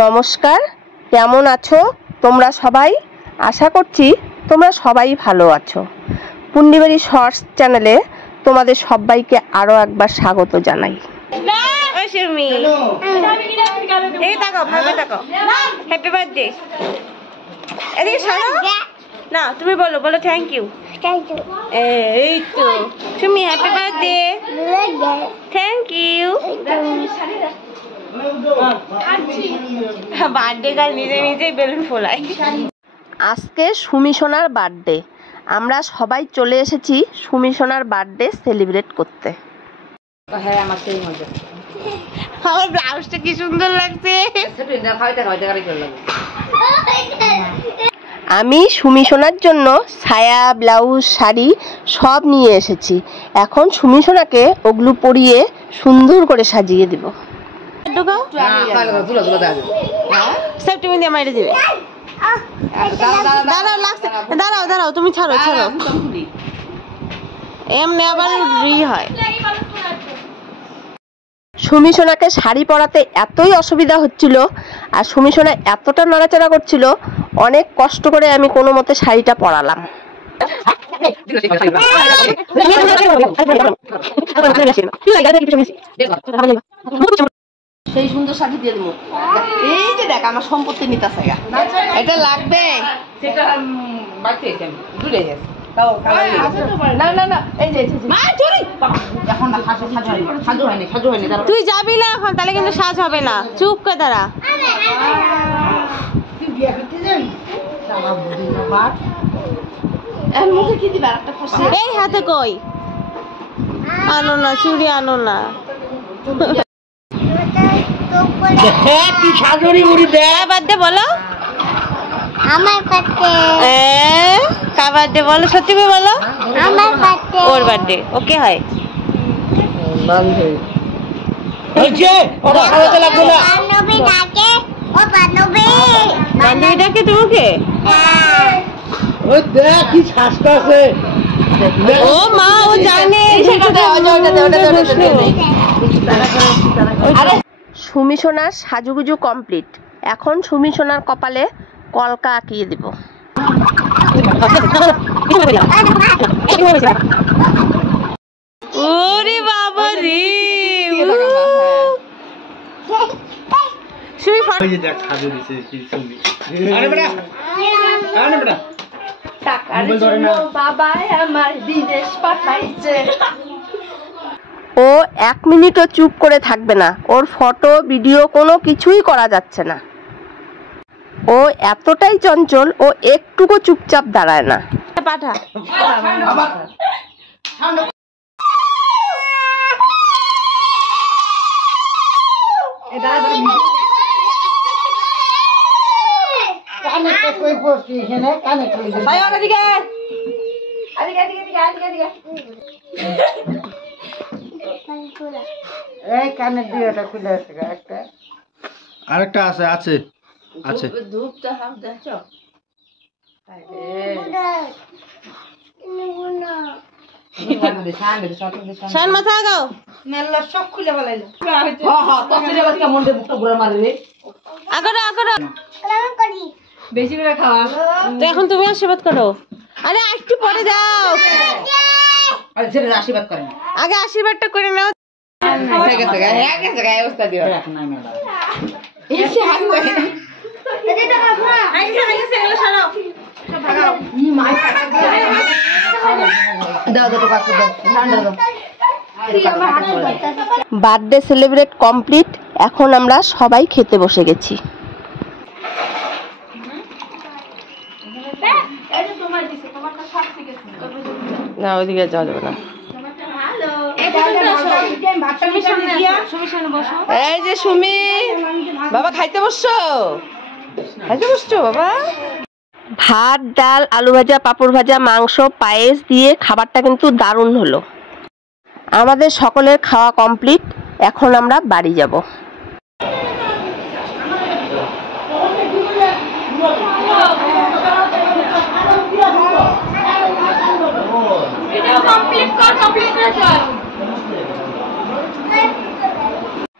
নমস্কার, কেমন আছো তোমরা সবাই? আশা করছি তোমরা সবাই ভালো আছো। পুন্ডিবাড়ি শর্টস চ্যানেলে তোমাদের সবাইকে আরো একবার স্বাগত জানাই। এই তাকাও, ভাবে তাকাও। Happy birthday. এদিকে সরো না, তুমি বলো বলো থ্যাংক ইউ। এই তো তুমি happy birthday, thank you. Birthday girl নিজে নিজেই বেলুন ফোলায়। আজকে সুমি সোনার বার্থডে, আমরা সবাই চলে এসেছি সুমি সোনার বার্থডে সেলিব্রেট করতে। হ্যাঁ, আমার সেই মজা। আমার ব্লাউজটা কি সুন্দর লাগছে। আমি সুমি সোনার জন্য ছায়া, ব্লাউজ, শাড়ি সব নিয়ে এসেছি। এখন সুমি সোনাকে ওগুলো পরিয়ে সুন্দর করে সাজিয়ে দিব। দাঁড়াও দাঁড়াও, তুমি ছাড়ো ছাড়ো, এমনি আবার হয়। সুমি সোনাকে শাড়ি পরাতে এতই অসুবিধা হচ্ছিল আর সুমি সোনা এতটা নড়াচড়া করছিল, অনেক কষ্ট করে আমি কোনো মতে শাড়িটা পরালাম। সেই সুন্দর শাড়ি দিয়ে দেবো। এই যে দেখ আমার সম্পত্তি নিতেছে, এটা লাগবে। সেটা বাড়তে দূরে গেছে। তুই যাবি না এখন, তাহলে কিন্তু সাজ হবে না। চুপ করে দাঁড়া। এই হাতে কই আনো না, চুড়ি আনো না। বার্থডে বলো, আমার বার্থডে। কার বার্থডে বলো, সত্যি করে বলো। আমার বার্থডে। ওর বার্থডে ওকে হয়। বান্ধবী ডাকে, ও বান্ধবী। বান্ধবী ডাকে তোমাকে? ওই দেখ কি শ্বাসটা আছে। ও মা, ও জানে। সুমি সোনার সাজুগুজু কমপ্লিট। এখন সুমি সোনার কপালে কলকা আঁকিয়ে দিব। ওরে বাবা রে, সুমি দেখ সাজু দিছে কি সুমি। আরে বেটা, আরে বেটা, টাকার জন্য বাবা আমার বিদেশ পাঠাইছে। ও এক মিনিটও চুপ করে থাকবে না, ওর ফটো ভিডিও কোনো কিছুই করা যাচ্ছে না। ও এতটাই চঞ্চল, ও একটুকু চুপচাপ দাঁড়ায় না। পাঠা আরেকটা আছে আছে আছে। মাথা আগাও। সব খুলে ফেলাইলো। বেশি করে খাওয়া। তো এখন তুমি আশীর্বাদ করো। আরে একটু পরে যাও, আশীর্বাদ করেন আগে আশীর্বাদটা করে নাও। অবস্থা দিও। Birthday celebrate complete. এখন আমরা সবাই খেতে বসে গেছি। না, ওইদিকে যাওয়া যাবে না। এই যে সুমি বাবা, খাইতে বসছো? খাইতে বসছো বাবা? ভাত, ডাল, আলু ভাজা, পাঁপড় ভাজা, মাংস, পায়েস দিয়ে খাবারটা কিন্তু দারুণ হলো। আমাদের সকলের খাওয়া কমপ্লিট। এখন আমরা বাড়ি যাব।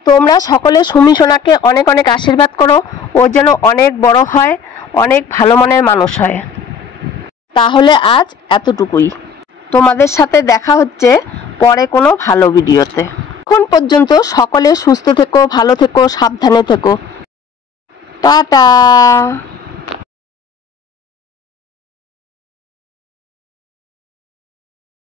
তোমরা সকলে সুমি সোনাকে অনেক অনেক আশীর্বাদ করো, ও যেন অনেক বড় হয়, অনেক ভালো মনের মানুষ হয়। তাহলে আজ এতটুকুই। তোমাদের সাথে দেখা হচ্ছে পরে কোনো ভালো ভিডিওতে। এখন পর্যন্ত সকলে সুস্থ থেকো, ভালো থেকো, সাবধানে থেকো। টাটা।